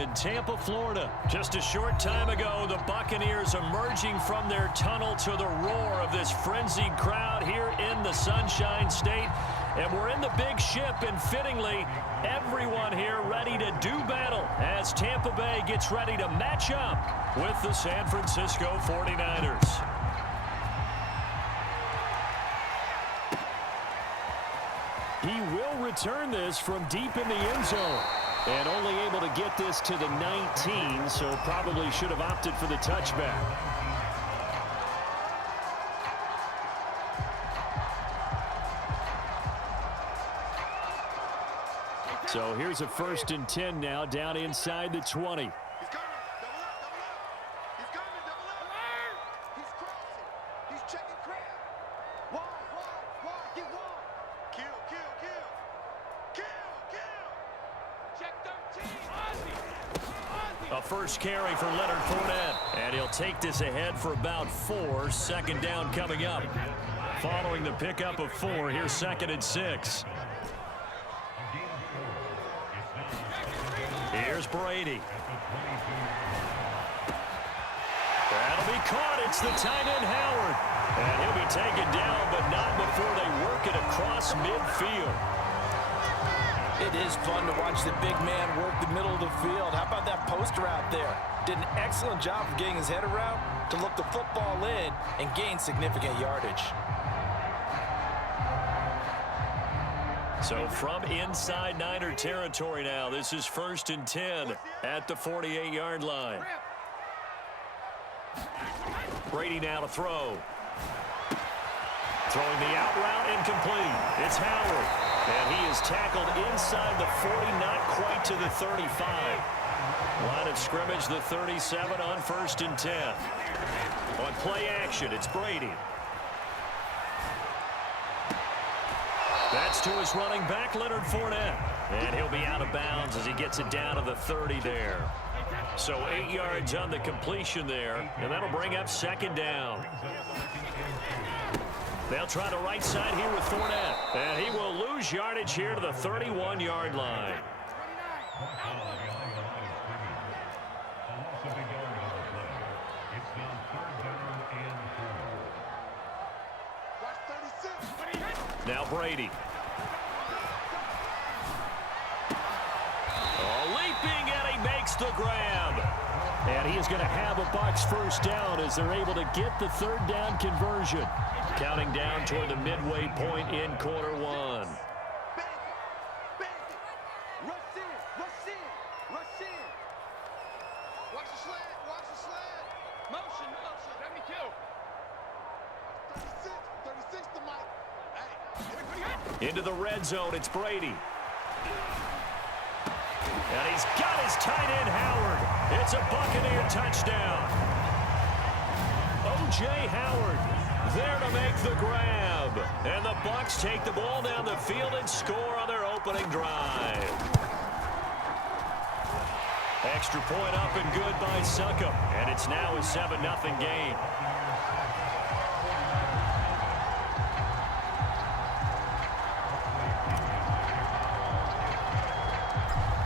in Tampa, Florida. Just a short time ago, the Buccaneers emerging from their tunnel to the roar of this frenzied crowd here in the Sunshine State. And we're in the big ship, and fittingly, everyone here ready to do battle as Tampa Bay gets ready to match up with the San Francisco 49ers. He will return this from deep in the end zone. And only able to get this to the 19, so probably should have opted for the touchback. So here's a 1st and 10 now, down inside the 20. A first carry for Leonard Fournette, and he'll take this ahead for about 4. 2nd down coming up. Following the pickup of 4, here's 2nd and 6. Here's Brady. That'll be caught. It's the tight end, Howard. And he'll be taken down, but not before they work it across midfield. It is fun to watch the big man work the middle of the field. How about that poster out there? Did an excellent job of getting his head around to look the football in and gain significant yardage. So from inside Niner territory now, this is 1st and 10 at the 48-yard line. Brady now to throw. Throwing the out route, incomplete. It's Howard. And he is tackled inside the 40, not quite to the 35. Line of scrimmage, the 37 on 1st and 10. On play action, it's Brady. That's to his running back, Leonard Fournette. And he'll be out of bounds as he gets it down to the 30 there. So 8 yards on the completion there, and that'll bring up 2nd down. They'll try the right side here with Fournette. And he will lose yardage here to the 31-yard line. Now Brady. Leaping, and he makes the grab. And he is going to have a Bucs 1st down as they're able to get the 3rd down conversion. Counting down toward the midway point in quarter 1. Into the red zone, it's Brady. And he's got his tight end, Howard. It's a Buccaneer touchdown. O.J. Howard there to make the grab. And the Bucs take the ball down the field and score on their opening drive. Extra point up and good by Succop. And it's now a 7-0 game.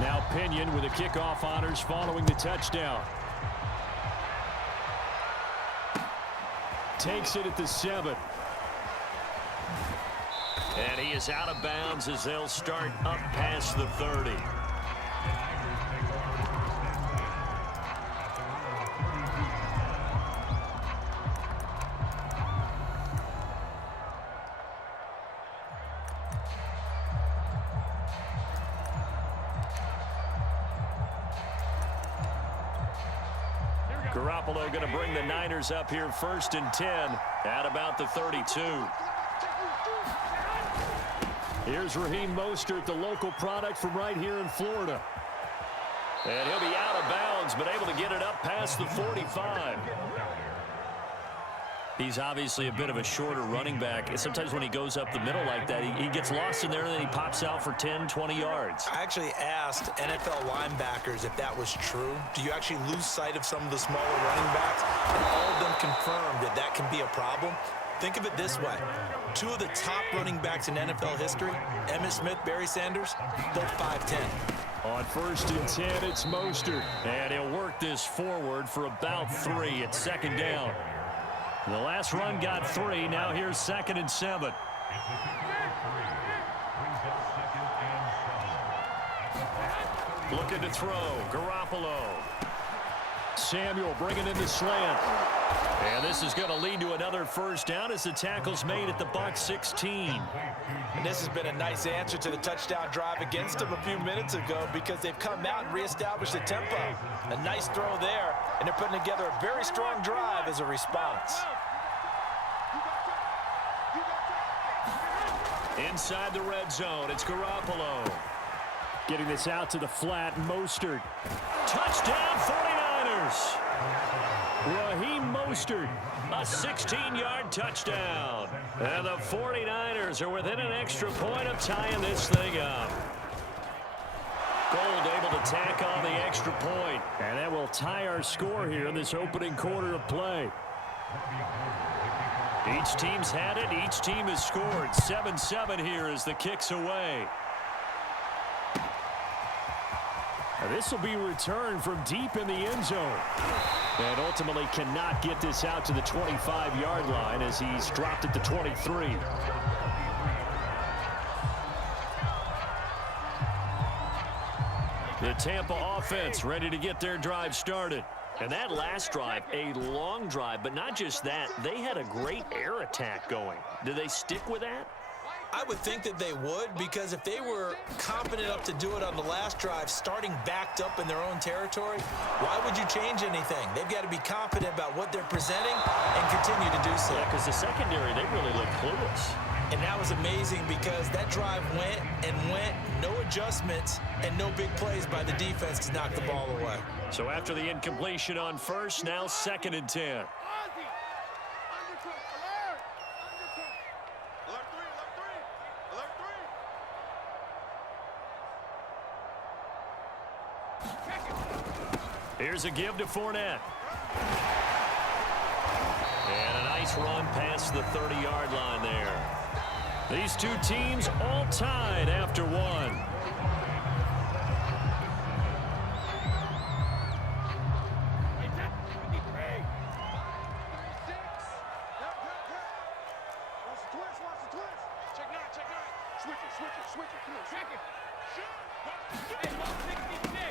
Now Pinion with the kickoff honors following the touchdown. Takes it at the 7. And he is out of bounds as they'll start up past the 30. Garoppolo going to bring the Niners up here 1st and 10 at about the 32. Here's Raheem Mostert, the local product from right here in Florida. And he'll be out of bounds, but able to get it up past the 45. He's obviously a bit of a shorter running back. Sometimes when he goes up the middle like that, he gets lost in there, and then he pops out for 10, 20 yards. I actually asked NFL linebackers if that was true. Do you actually lose sight of some of the smaller running backs? And all of them confirmed that that can be a problem. Think of it this way. 2 of the top running backs in NFL history, Emmitt Smith, Barry Sanders, both 5'10". On 1st and 10, it's Mostert. And he'll work this forward for about 3. It's 2nd down. The last run got 3. Now here's 2nd and 7. Looking to throw. Garoppolo. Samuel bringing in the slant. And this is going to lead to another 1st down as the tackle's made at the Bucs 16. And this has been a nice answer to the touchdown drive against them a few minutes ago because they've come out and reestablished the tempo. A nice throw there, and they're putting together a very strong drive as a response. Inside the red zone, it's Garoppolo. Getting this out to the flat, Mostert. Touchdown, 49ers! Raheem Mostert, a 16-yard touchdown. And the 49ers are within an extra point of tying this thing up. Gold able to tack on the extra point. And that will tie our score here in this opening quarter of play. Each team's had it. Each team has scored. 7-7 here as the kick's away. This will be returned from deep in the end zone. And ultimately cannot get this out to the 25-yard line as he's dropped at the 23. The Tampa offense ready to get their drive started. And that last drive, a long drive, but not just that, they had a great air attack going. Do they stick with that? I would think that they would, because if they were confident enough to do it on the last drive, starting backed up in their own territory, why would you change anything? They've got to be confident about what they're presenting and continue to do so. Yeah, because the secondary, they really look clueless. And that was amazing because that drive went and went, no adjustments, and no big plays by the defense to knock the ball away. So after the incompletion on 1st, now 2nd and 10. Here's a give to Fournette. And a nice run past the 30-yard line there. These two teams all tied after one.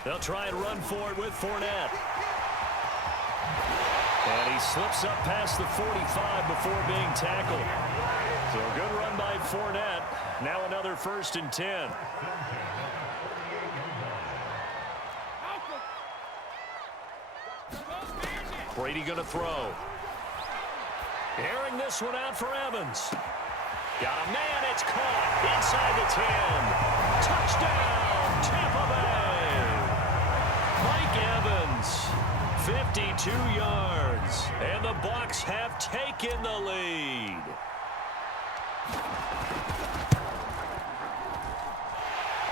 They'll try and run for it with Fournette. And he slips up past the 45 before being tackled. So a good run by Fournette. Now another 1st and 10. Brady going to throw. Airing this one out for Evans. Got a man, it's caught inside the 10. Touchdown, Tampa Bay. Mike Evans, 52 yards, and the Bucs have taken the lead.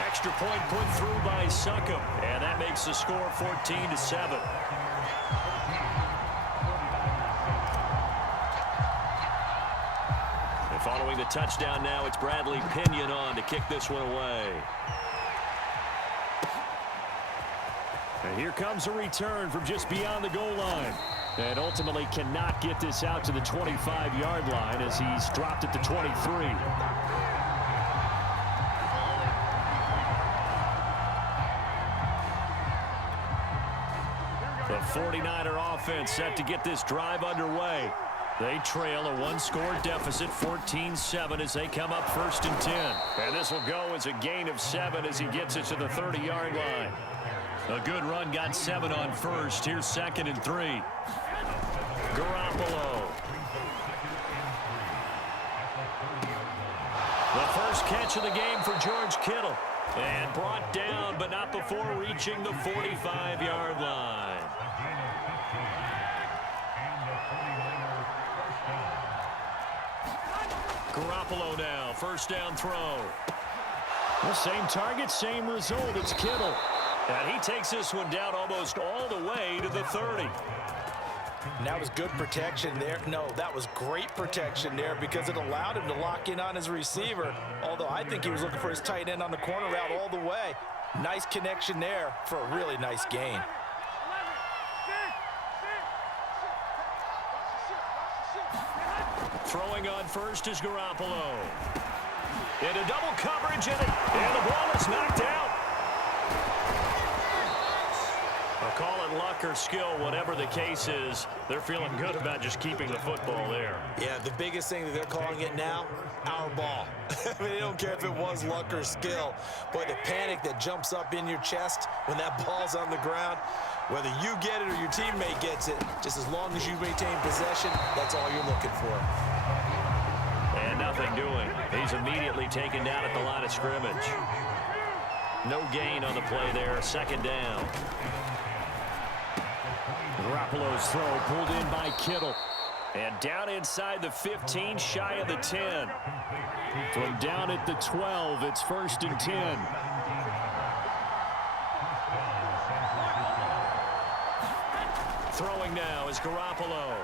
Extra point put through by Succop, and that makes the score 14-7. And following the touchdown now, it's Bradley Pinion on to kick this one away. And here comes a return from just beyond the goal line. And ultimately cannot get this out to the 25-yard line as he's dropped at the 23. The 49er offense set to get this drive underway. They trail a one-score deficit, 14-7, as they come up 1st and 10. And this will go as a gain of 7 as he gets it to the 30-yard line. A good run, got 7 on 1st. Here's 2nd and 3. Garoppolo. The first catch of the game for George Kittle. And brought down, but not before reaching the 45-yard line. Garoppolo now, 1st down throw. The same target, same result. It's Kittle. And he takes this one down almost all the way to the 30. And that was good protection there. No, that was great protection there because it allowed him to lock in on his receiver. Although I think he was looking for his tight end on the corner route all the way. Nice connection there for a really nice gain. Throwing on first is Garoppolo. Into double coverage, and the ball is knocked out. I'll call it luck or skill, whatever the case is. They're feeling good about just keeping the football there. Yeah, the biggest thing that they're calling it now, our ball. I mean, they don't care if it was luck or skill, but the panic that jumps up in your chest when that ball's on the ground, whether you get it or your teammate gets it, just as long as you maintain possession, that's all you're looking for. And nothing doing. He's immediately taken down at the line of scrimmage. No gain on the play there. Second down. Garoppolo's throw pulled in by Kittle. And down inside the 15, shy of the 10. From down at the 12, it's 1st and 10. Throwing now is Garoppolo.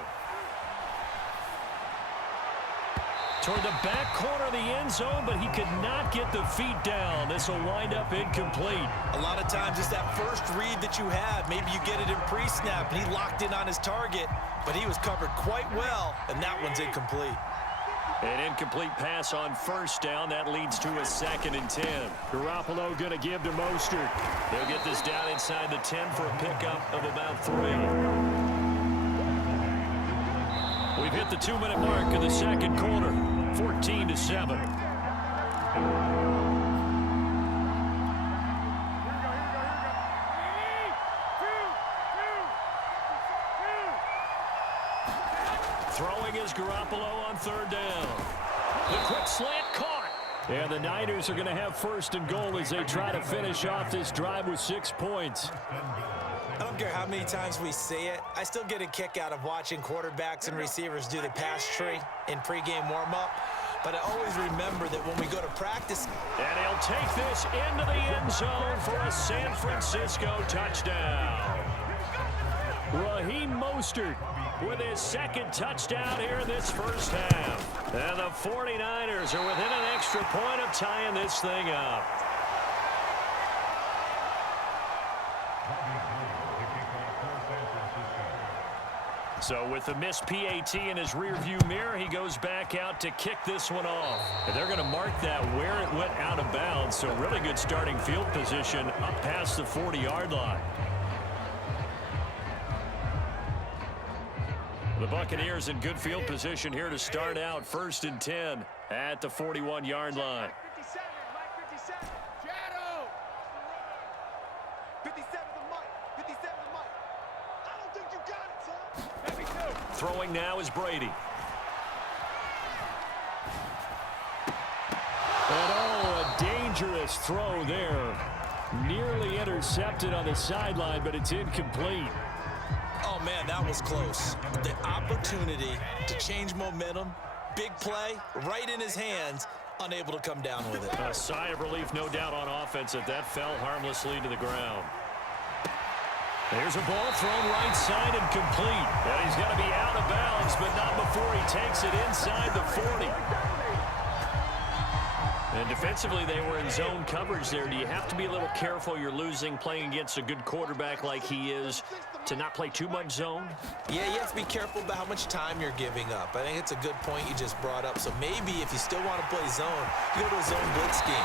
Toward the back corner of the end zone, but he could not get the feet down. This will wind up incomplete. A lot of times it's that first read that you have. Maybe you get it in pre-snap, and he locked in on his target, but he was covered quite well, and that one's incomplete. An incomplete pass on first down. That leads to a 2nd and 10. Garoppolo going to give to Mostert. They'll get this down inside the 10 for a pickup of about 3. We've hit the 2-minute mark of the second quarter. 14-7. Throwing is Garoppolo on 3rd down. The quick slant caught. And the Niners are going to have 1st and goal as they try to finish off this drive with 6 points. I don't care how many times we say it, I still get a kick out of watching quarterbacks and receivers do the pass tree in pregame warm-up. But I always remember that when we go to practice. And he'll take this into the end zone for a San Francisco touchdown. Raheem Mostert with his 2nd touchdown here in this first half. And the 49ers are within an extra point of tying this thing up. So with the missed PAT in his rearview mirror, he goes back out to kick this one off. And they're going to mark that where it went out of bounds. So really good starting field position up past the 40-yard line. The Buccaneers in good field position here to start out. 1st and 10 at the 41-yard line. 57, Mike 57. Shadow. 57 to Mike. 57 to Mike. I don't think you got it, son. Heavy two. Throwing now is Brady. And a dangerous throw there. Nearly intercepted on the sideline, but it's incomplete. Oh, man, that was close. The opportunity to change momentum, big play, right in his hands, unable to come down with it. A sigh of relief, no doubt, on offense that fell harmlessly to the ground. There's a ball thrown right side and complete. And he's got to be out of bounds, but not before he takes it inside the 40. And defensively, they were in zone coverage there. Do you have to be a little careful? You're losing, playing against a good quarterback like he is, to not play too much zone? Yeah, you have to be careful about how much time you're giving up. I think it's a good point you just brought up. So maybe if you still want to play zone, you go to a zone blitz scheme.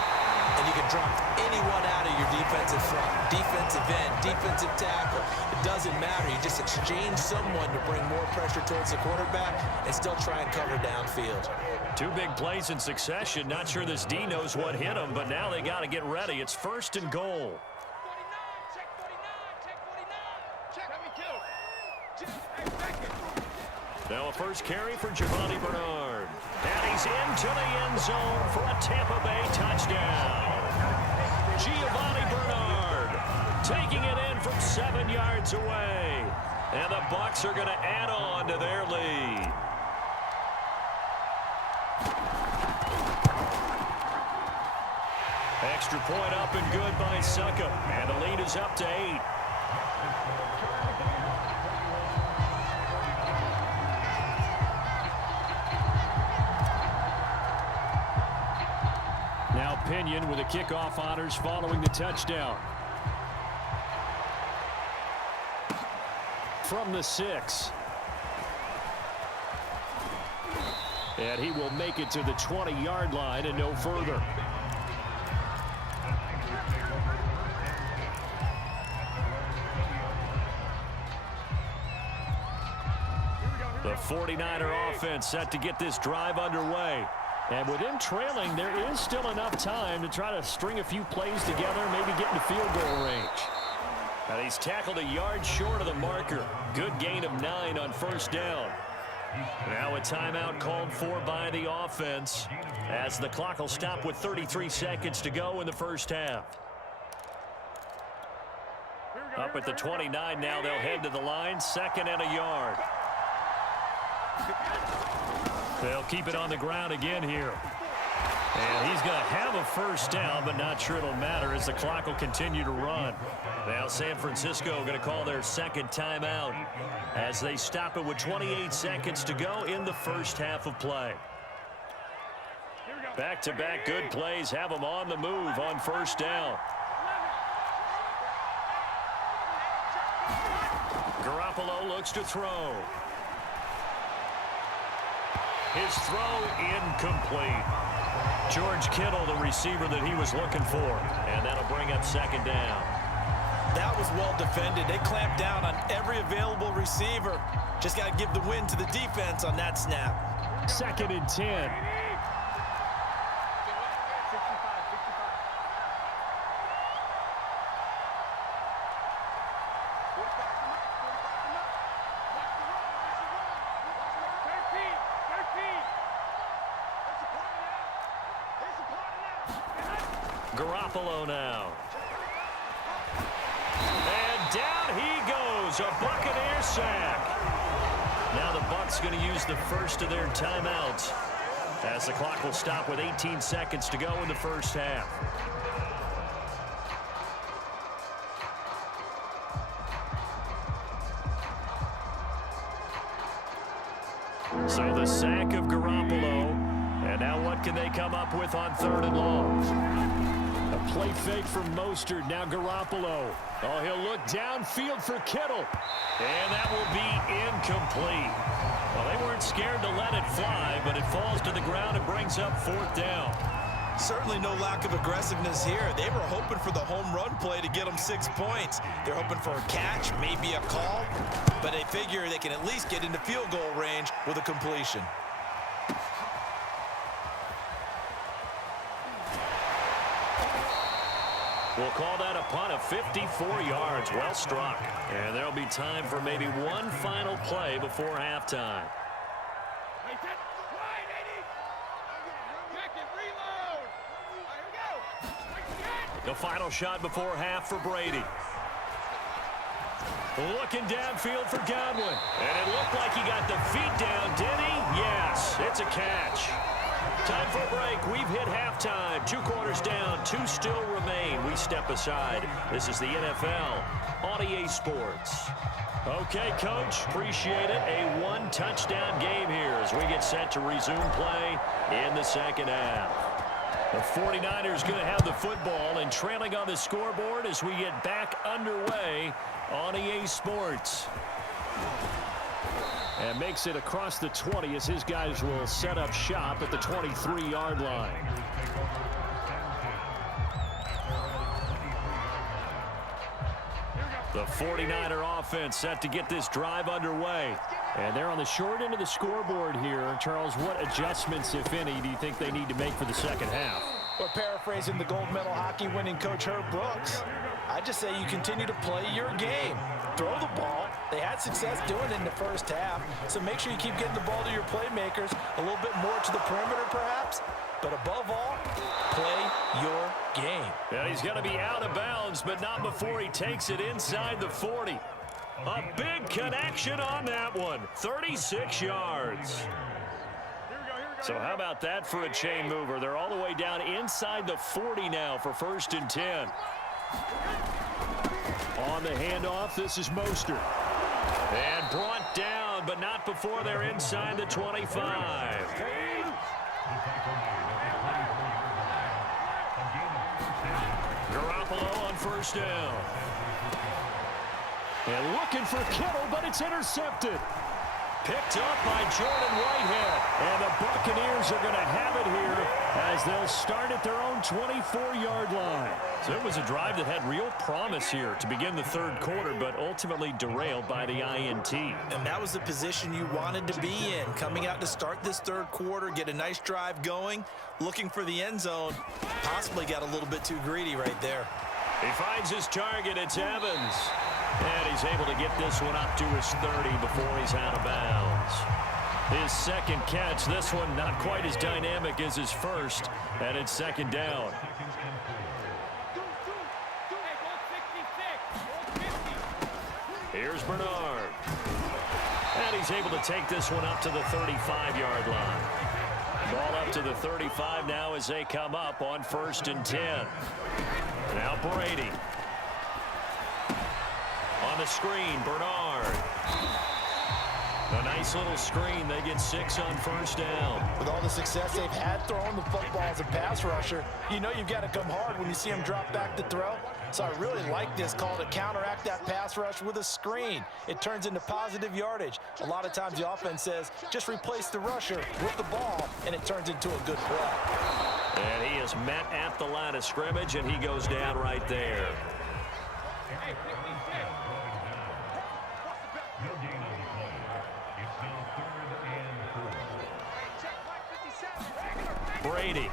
And you can drop anyone out of your defensive front, defensive end, defensive tackle. It doesn't matter. You just exchange someone to bring more pressure towards the quarterback and still try and cover downfield. 2 big plays in succession. Not sure this D knows what hit him, but now they got to get ready. It's 1st and goal. 49, check 49, check 49. Check, hey, second. Now a first carry for Giovanni Bernard. And he's into the end zone for a Tampa Bay touchdown. Giovanni Bernard taking it in from 7 yards away. And the Bucs are going to add on to their lead. Extra point up and good by Succop. And the lead is up to 8. Now Kenyon with the kickoff honors following the touchdown. From the 6. And he will make it to the 20-yard line and no further. The 49er offense set to get this drive underway. And with him trailing, there is still enough time to try to string a few plays together, maybe get into field goal range. And he's tackled a yard short of the marker. Good gain of 9 on first down. Now a timeout called for by the offense as the clock will stop with 33 seconds to go in the first half. Up at the 29 now, they'll head to the line, 2nd and a yard. They'll keep it on the ground again here. And he's going to have a first down, but not sure it'll matter as the clock will continue to run. Now San Francisco going to call their 2nd timeout as they stop it with 28 seconds to go in the first half of play. Back-to-back good plays have them on the move on first down. Garoppolo looks to throw. His throw incomplete. George Kittle, the receiver that he was looking for. And that'll bring up 2nd down. That was well defended. They clamped down on every available receiver. Just got to give the win to the defense on that snap. 2nd and 10. Garoppolo now. And down he goes. A Buccaneer sack. Now the Bucs going to use the first of their timeouts as the clock will stop with 18 seconds to go in the first half. So the sack of Garoppolo. And now what can they come up with on 3rd and long? A play fake from Mostert. Now Garoppolo. Oh, he'll look downfield for Kittle. And that will be incomplete. Well, they weren't scared to let it fly, but it falls to the ground and brings up 4th down. Certainly no lack of aggressiveness here. They were hoping for the home run play to get them 6 points. They're hoping for a catch, maybe a call, but they figure they can at least get into field goal range with a completion. We'll call that a punt of 54 yards. Well struck. And there'll be time for maybe one final play before halftime. The final shot before half for Brady. Looking downfield for Godwin. And it looked like he got the feet down, did he? Yes, it's a catch. Time for a break. We've hit halftime. 2 quarters down. 2 still remain. We step aside. This is the NFL on EA Sports. Okay, Coach. Appreciate it. A 1-touchdown game here as we get set to resume play in the second half. The 49ers going to have the football and trailing on the scoreboard as we get back underway on EA Sports. And makes it across the 20 as his guys will set up shop at the 23-yard line. The 49er offense set to get this drive underway. And they're on the short end of the scoreboard here. Charles, what adjustments, if any, do you think they need to make for the second half? Well, paraphrasing the gold medal hockey winning coach Herb Brooks, I just say you continue to play your game. Throw the ball. They had success doing it in the first half, so make sure you keep getting the ball to your playmakers, a little bit more to the perimeter perhaps, but above all, play your game. And he's going to be out of bounds, but not before he takes it inside the 40. A big connection on that one, 36 yards. So how about that for a chain mover? They're all the way down inside the 40 now for 1st and 10. On the handoff, this is Mostert. And brought down, but not before they're inside the 25. Garoppolo on first down. And looking for Kittle, but it's intercepted. Picked up by Jordan Whitehead. And the Buccaneers are going to have it here as they'll start at their own 24-yard line. So it was a drive that had real promise here to begin the third quarter, but ultimately derailed by the INT. And that was the position you wanted to be in, coming out to start this third quarter, get a nice drive going, looking for the end zone. Possibly got a little bit too greedy right there. He finds his target. It's Evans. And he's able to get this one up to his 30 before he's out of bounds. His second catch, this one not quite as dynamic as his first, and it's second down. Here's Bernard. And he's able to take this one up to the 35-yard line. Ball up to the 35 now as they come up on 1st and 10. Now Brady. On the screen, Bernard. A nice little screen. They get 6 on first down. With all the success they've had throwing the football as a pass rusher, you know you've got to come hard when you see them drop back to throw. So I really like this call to counteract that pass rush with a screen. It turns into positive yardage. A lot of times the offense says, just replace the rusher with the ball, and it turns into a good play. And he is met at the line of scrimmage, and he goes down right there. Brady.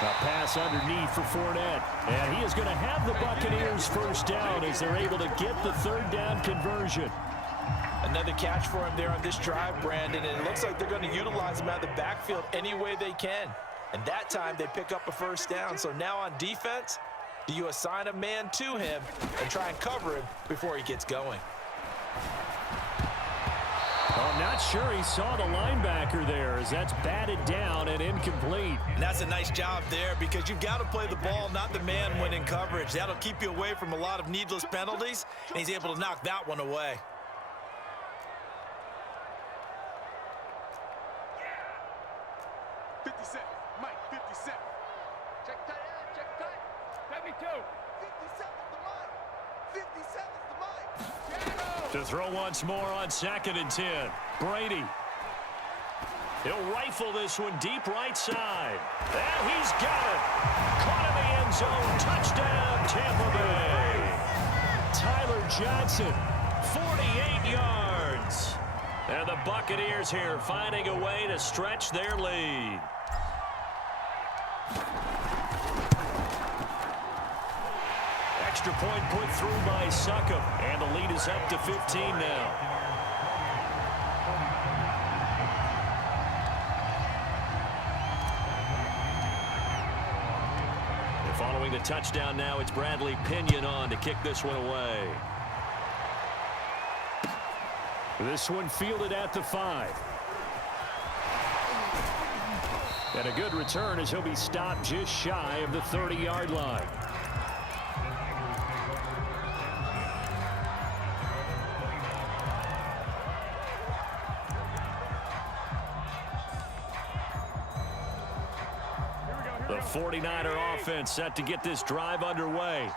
A pass underneath for Fournette. And he is going to have the Buccaneers first down as they're able to get the third down conversion. Another catch for him there on this drive, Brandon, and it looks like they're going to utilize him out of the backfield any way they can. And that time they pick up a first down. So now on defense, do you assign a man to him and try and cover him before he gets going? I'm not sure he saw the linebacker there as that's batted down and incomplete. And that's a nice job there because you've got to play the ball, not the man when in coverage. That'll keep you away from a lot of needless penalties, and he's able to knock that one away. To throw once more on 2nd and 10. Brady. He'll rifle this one deep right side. And he's got it. Caught in the end zone. Touchdown, Tampa Bay. Tyler Johnson, 48 yards. And the Buccaneers here finding a way to stretch their lead. Extra point put through by Succop, and the lead is up to 15 now. And following the touchdown now, it's Bradley Pinion on to kick this one away. This one fielded at the 5. And a good return as he'll be stopped just shy of the 30-yard line. The 49er offense set to get this drive underway.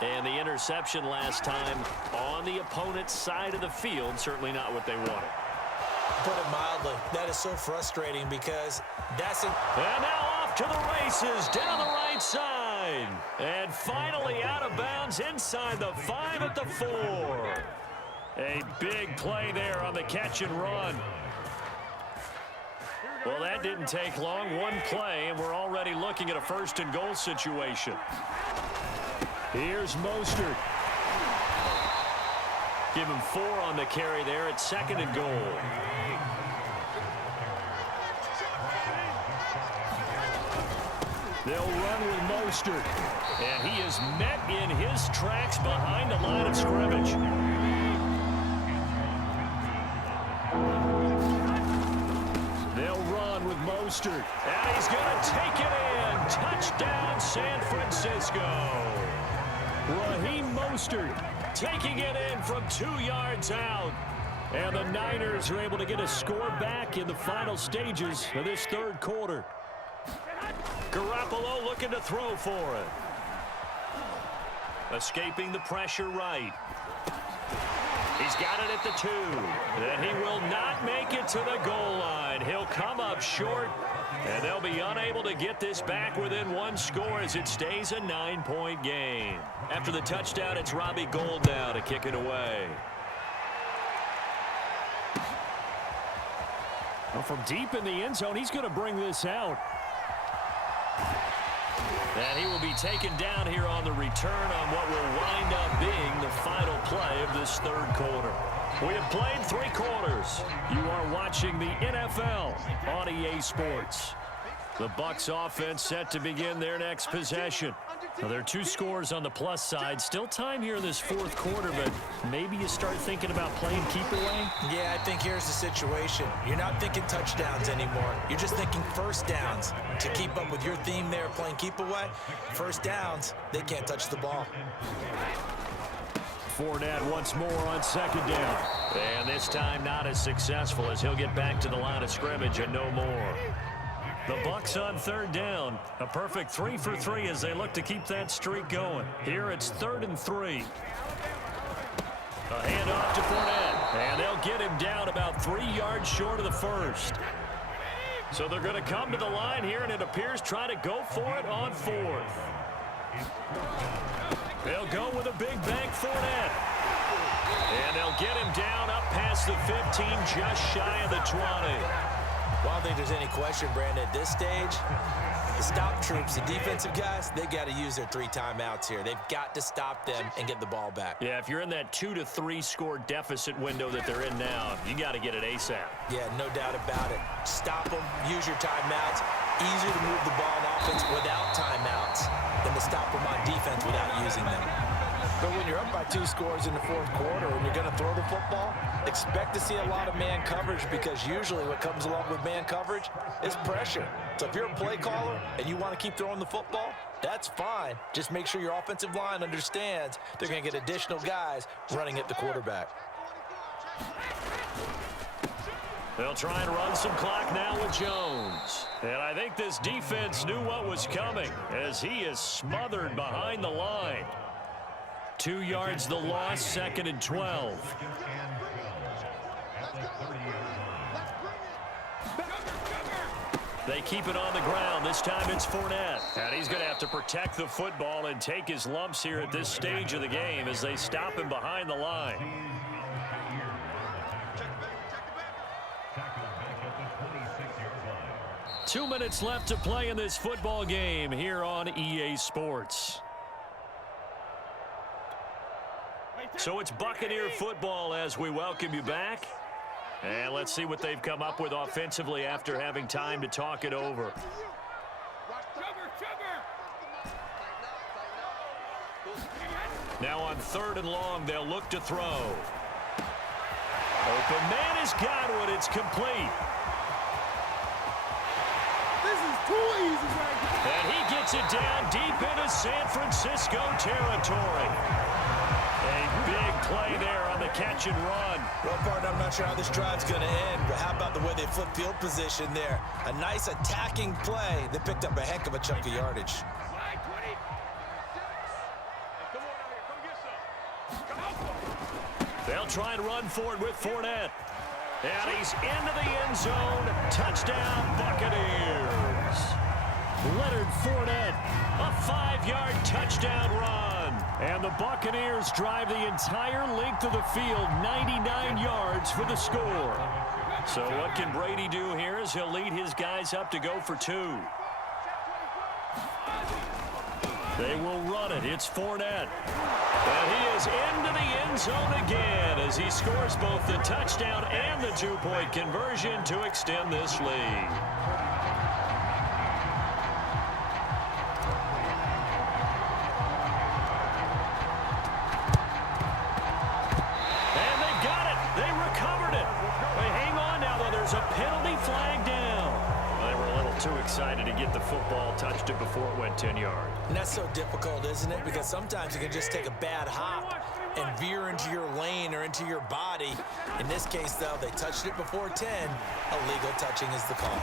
And the interception last time on the opponent's side of the field, certainly not what they wanted. Put it mildly, that is so frustrating because that's it. And now off to the races down the right side. And finally out of bounds inside the 5 at the 4. A big play there on the catch and run. Well, that didn't take long. One play, and we're already looking at a 1st and goal situation. Here's Mostert. Give him 4 on the carry there at 2nd and goal. They'll run with Mostert. And he is met in his tracks behind the line of scrimmage. They'll run with Mostert. And he's going to take it in. Touchdown, San Francisco. Raheem Mostert taking it in from 2 yards out. And the Niners are able to get a score back in the final stages of this third quarter. Garoppolo looking to throw for it. Escaping the pressure right. He's got it at the 2. And he will not make it to the goal line. He'll come up short, and they'll be unable to get this back within one score as it stays a 9-point game. After the touchdown, it's Robbie Gould now to kick it away. Well, from deep in the end zone, he's going to bring this out. And he will be taken down here on the return on what will wind up being the final play of this third quarter. We have played 3 quarters. You are watching the NFL on EA Sports. The Bucs offense set to begin their next possession. Now, there are 2 scores on the plus side. Still time here in this fourth quarter, but maybe you start thinking about playing keep away? Yeah, I think here's the situation. You're not thinking touchdowns anymore. You're just thinking first downs. To keep up with your theme there, playing keep away, first downs, they can't touch the ball. Fournette once more on second down. And this time not as successful as he'll get back to the line of scrimmage and no more. The Bucs on third down. A perfect 3 for 3 as they look to keep that streak going. Here it's 3rd and 3. A handoff to Fournette. And they'll get him down about 3 yards short of the first. So they're going to come to the line here, and it appears try to go for it on 4th. They'll go with a big bank Fournette. And they'll get him down up past the 15, just shy of the 20. Well, I don't think there's any question, Brandon, at this stage, the stop troops, the defensive guys, they got to use their 3 timeouts here. They've got to stop them and get the ball back. Yeah, if you're in that 2 to 3 score deficit window that they're in now, you got to get it ASAP. Yeah, no doubt about it. Stop them, use your timeouts. Easier to move the ball on offense without timeouts than to stop them on defense without using them. But when you're up by 2 scores in the fourth quarter and you're going to throw the football, expect to see a lot of man coverage, because usually what comes along with man coverage is pressure. So if you're a play caller and you want to keep throwing the football, that's fine. Just make sure your offensive line understands they're going to get additional guys running at the quarterback. They'll try and run some clock now with Jones. And I think this defense knew what was coming as he is smothered behind the line. 2 yards the loss, 2nd and 12. They keep it on the ground. This time it's Fournette. And he's going to have to protect the football and take his lumps here at this stage of the game as they stop him behind the line. Two minutes left to play in this football game here on EA Sports. So it's Buccaneer football as we welcome you back. And let's see what they've come up with offensively after having time to talk it over. Now on 3rd and long, they'll look to throw. Open man has got it. It's complete. This is too easy right here. And he gets it down deep into San Francisco territory. A big play there on the catch and run. Well, partner, I'm not sure how this drive's going to end, but how about the way they flip field position there? A nice attacking play that picked up a heck of a chunk of yardage. They'll try and run forward with Fournette. And he's into the end zone. Touchdown, Buccaneers. Leonard Fournette, a 5-yard touchdown run. And the Buccaneers drive the entire length of the field, 99 yards for the score. So what can Brady do here as he'll lead his guys up to go for 2. They will run it. It's Fournette. And he is into the end zone again as he scores both the touchdown and the 2-point conversion to extend this lead. And they got it. They recovered it. They hang on now, though. There's a penalty flag down. Well, they were a little too excited to get the football, touched it before it went 10 yards. And that's so difficult, isn't it? Because sometimes you can just take a bad hop and veer into your lane or into your body. In this case, though, they touched it before 10. Illegal touching is the call.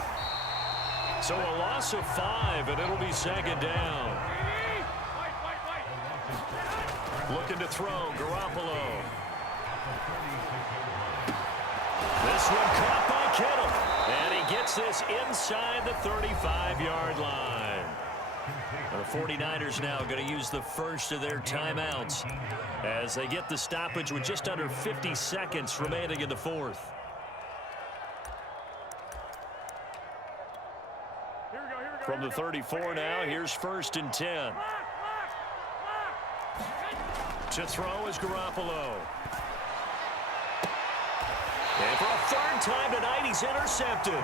So a loss of 5, and it'll be second down. Looking to throw, Garoppolo. This one caught by Kittle. And he gets this inside the 35-yard line. The 49ers now going to use the first of their timeouts as they get the stoppage with just under 50 seconds remaining in the fourth. From the 34 now, here's 1st and 10. To throw is Garoppolo. And for a third time tonight, he's intercepted.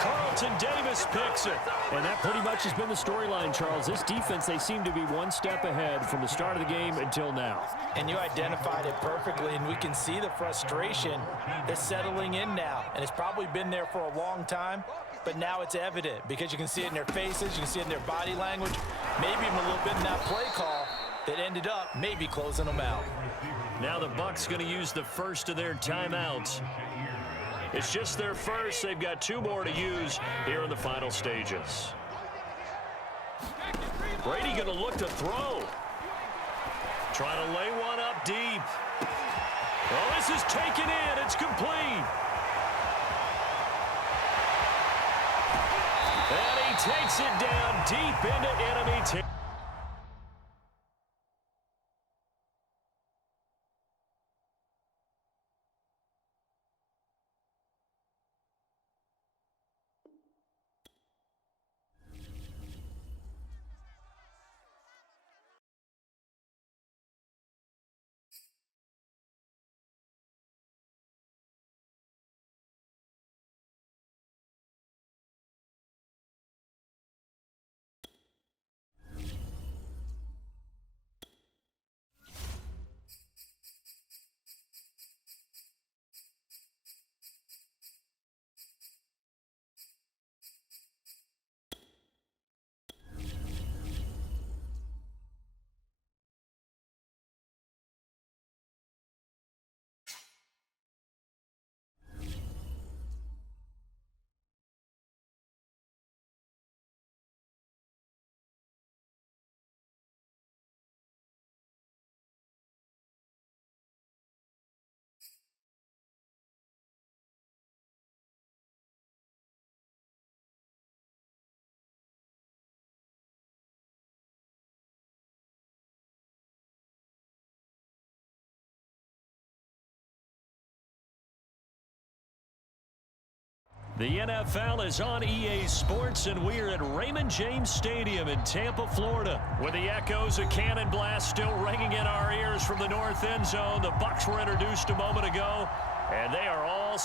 Carlton Davis picks it. And that pretty much has been the storyline, Charles. This defense, they seem to be one step ahead from the start of the game until now. And you identified it perfectly, and we can see the frustration that's settling in now. And it's probably been there for a long time, but now it's evident because you can see it in their faces, you can see it in their body language, maybe even a little bit in that play call that ended up maybe closing them out. Now the Bucs going to use the first of their timeouts. It's just their first. They've got 2 more to use here in the final stages. Brady going to look to throw. Trying to lay one up deep. Oh, this is taken in. It's complete. And he takes it down deep into enemy territory. The NFL is on EA Sports, and we're at Raymond James Stadium in Tampa, Florida. With the echoes of Cannon Blast still ringing in our ears from the north end zone, the Bucs were introduced a moment ago, and they are all